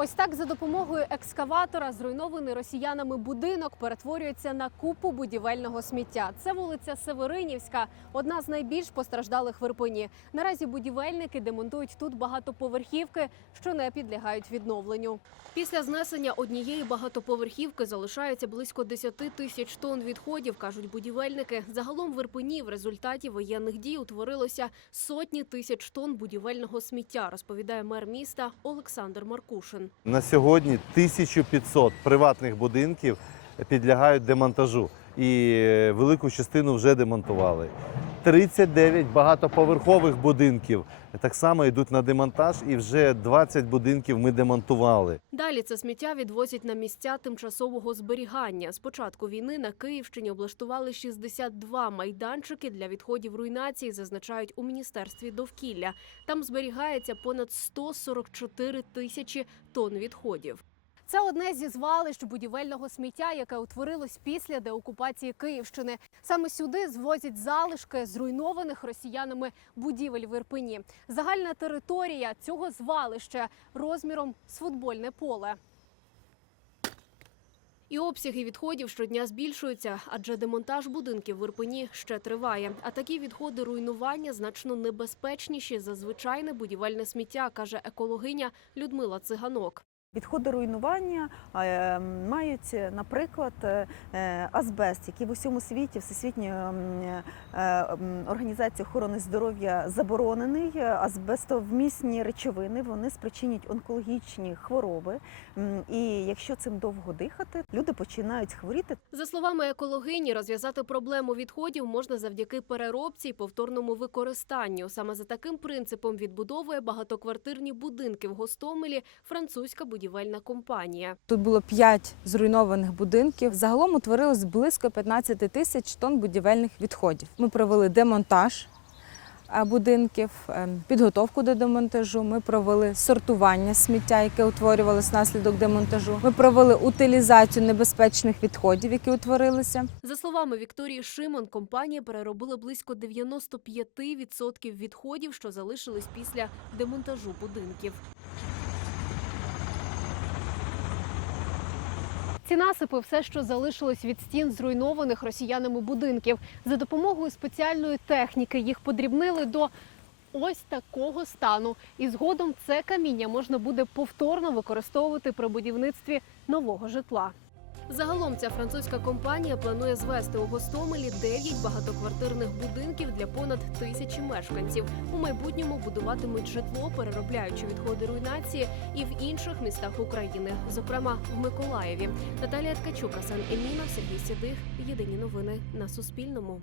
Ось так за допомогою екскаватора зруйнований росіянами будинок перетворюється на купу будівельного сміття. Це вулиця Северинівська, одна з найбільш постраждалих в Ірпені. Наразі будівельники демонтують тут багатоповерхівки, що не підлягають відновленню. Після знесення однієї багатоповерхівки залишається близько 10 тисяч тонн відходів, кажуть будівельники. Загалом в Ірпені в результаті воєнних дій утворилося сотні тисяч тонн будівельного сміття, розповідає мер міста Олександр Маркушин. На сьогодні 1500 приватних будинків підлягають демонтажу, і е, велику частину вже демонтували. 39 багатоповерхових будинків так само йдуть на демонтаж, і вже 20 будинків ми демонтували. Далі це сміття відвозять на місця тимчасового зберігання. З початку війни на Київщині облаштували 62 майданчики для відходів руйнації, зазначають у міністерстві довкілля. Там зберігається понад 144 тисячі тонн відходів. Це одне зі звалищ будівельного сміття, яке утворилось після деокупації Київщини. Саме сюди звозять залишки зруйнованих росіянами будівель в Ірпені. Загальна територія цього звалища розміром з футбольне поле. І обсяги відходів щодня збільшуються, адже демонтаж будинків в Ірпені ще триває. А такі відходи руйнування значно небезпечніші за звичайне будівельне сміття, каже екологиня Людмила Циганок. Відходи руйнування е, мають, наприклад, е, е, азбест, який в усьому світі Всесвітньою м, е, організацією охорони здоров'я заборонений. Азбестовмісні речовини вони спричинюють онкологічні хвороби. І якщо цим довго дихати, люди починають хворіти. За словами екологині, розв'язати проблему відходів можна завдяки переробці й повторному використанню. Саме за таким принципом відбудовує багатоквартирні будинки в Гостомелі французька будівельна компанія. Тут було 5 зруйнованих будинків. Загалом утворилось близько 15 тисяч тонн будівельних відходів. Ми провели демонтаж будинків, ем, підготовку до демонтажу. Ми провели сортування сміття, яке утворювалось внаслідок демонтажу. Ми провели утилізацію небезпечних відходів, які утворилися. За словами Вікторії Шимон, компанія переробила близько 95% відходів, що залишились після демонтажу будинків. Ці насипи все, що залишилось від стін зруйнованих росіянами будинків. За допомогою спеціальної техніки їх подрібнили до ось такого стану. І згодом це каміння можна буде повторно використовувати при будівництві нового житла. Загалом ця французька компанія планує звести у Гостомелі 9 багатоквартирних будинків для понад тисячі мешканців. У майбутньому будуватимуть житло, переробляючи відходи руйнації, і в інших містах України, зокрема в Миколаєві. Наталія Ткачук, Сан Емінов, Сергій Сідих. Єдині новини на Суспільному.